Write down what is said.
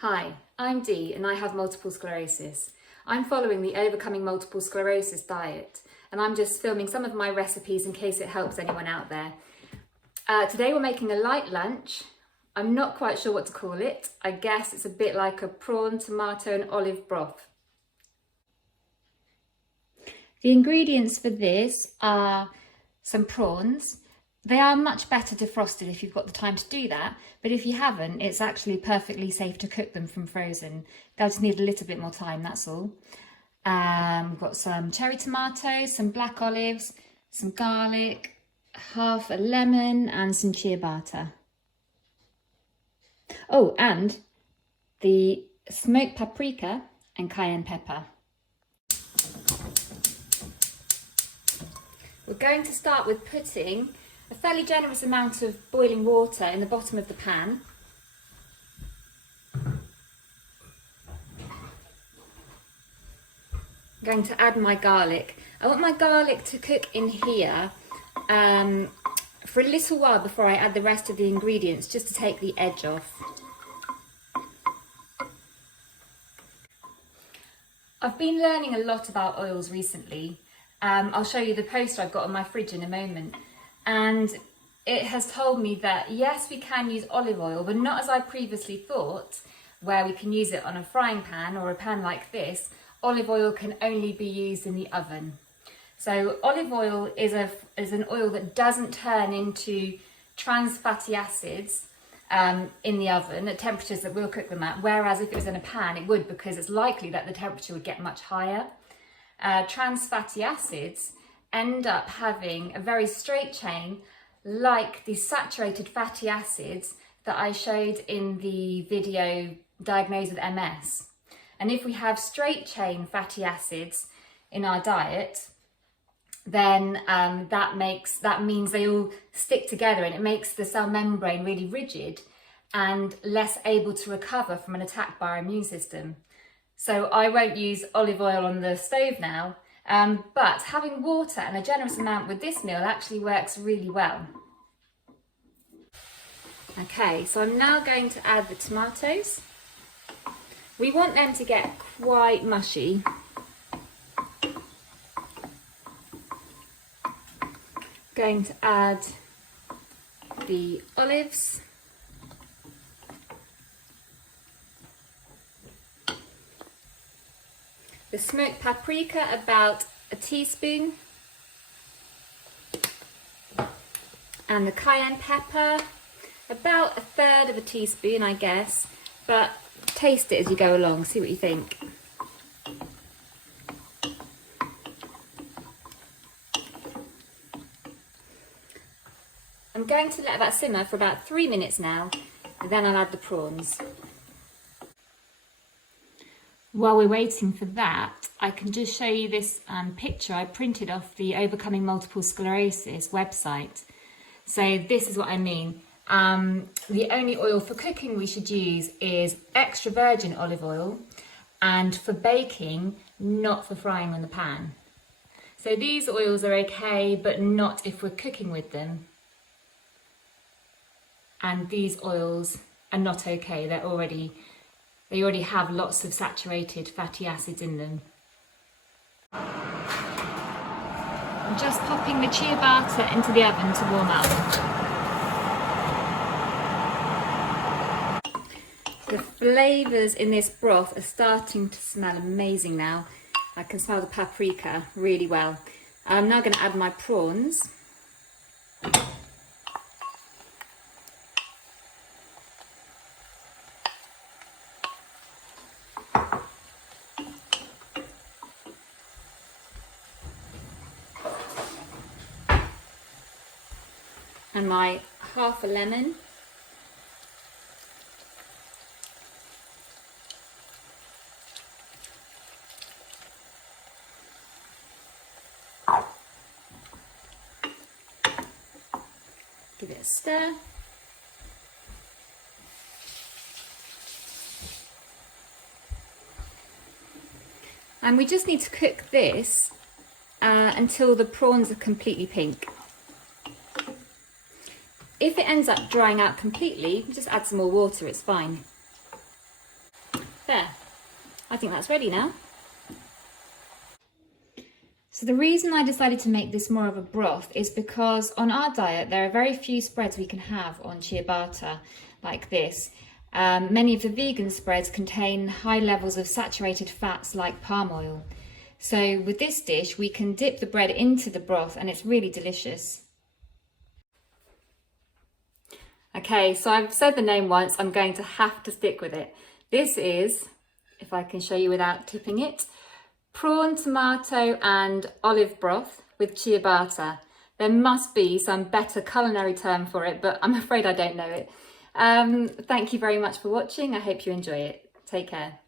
Hi, I'm Dee and I have multiple sclerosis. I'm following the Overcoming Multiple Sclerosis diet and I'm just filming some of my recipes in case it helps anyone out there. Today we're making a light lunch. I'm not quite sure what to call it. I guess it's a bit like a prawn, tomato and olive broth. The ingredients for this are some prawns. They are much better defrosted if you've got the time to do that, but if you haven't, it's actually perfectly safe to cook them from frozen. They'll just need a little bit more time, that's all. We've got some cherry tomatoes, some black olives, some garlic, half a lemon and some ciabatta. Oh, and the smoked paprika and cayenne pepper. We're going to start with putting a fairly generous amount of boiling water in the bottom of the pan. I'm going to add my garlic. I want my garlic to cook in here for a little while before I add the rest of the ingredients, just to take the edge off. I've been learning a lot about oils recently. I'll show you the poster I've got on my fridge in a moment. And it has told me that yes, we can use olive oil, but not as I previously thought, where we can use it on a frying pan or a pan like this. Olive oil can only be used in the oven. So olive oil is an oil that doesn't turn into trans fatty acids in the oven at temperatures that we'll cook them at, whereas if it was in a pan it would, because it's likely that the temperature would get much higher. Trans fatty acids end up having a very straight chain, like the saturated fatty acids that I showed in the video Diagnosed with MS. And if we have straight chain fatty acids in our diet, then that means they all stick together and it makes the cell membrane really rigid and less able to recover from an attack by our immune system. So I won't use olive oil on the stove now. But having water and a generous amount with this meal actually works really well. Okay, so I'm now going to add the tomatoes. We want them to get quite mushy. Going to add the olives. The smoked paprika, about a teaspoon, and the cayenne pepper, about a third of a teaspoon, I guess, but taste it as you go along, see what you think. I'm going to let that simmer for about 3 minutes now, and then I'll add the prawns. While we're waiting for that, I can just show you this picture I printed off the Overcoming Multiple Sclerosis website. So this is what I mean. The only oil for cooking we should use is extra virgin olive oil, and for baking, not for frying in the pan. So these oils are okay, but not if we're cooking with them. And these oils are not okay, they already have lots of saturated fatty acids in them. I'm just popping the ciabatta into the oven to warm up. The flavours in this broth are starting to smell amazing now. I can smell the paprika really well. I'm now going to add my prawns. And my half a lemon. Give it a stir. And we just need to cook this until the prawns are completely pink. If it ends up drying out completely, just add some more water, it's fine. There, I think that's ready now. So the reason I decided to make this more of a broth is because on our diet there are very few spreads we can have on ciabatta like this. Many of the vegan spreads contain high levels of saturated fats like palm oil. So with this dish we can dip the bread into the broth and it's really delicious. Okay, so I've said the name once, I'm going to have to stick with it. This is, if I can show you without tipping it, prawn, tomato and olive broth with ciabatta. There must be some better culinary term for it, but I'm afraid I don't know it. Thank you very much for watching. I hope you enjoy it. Take care.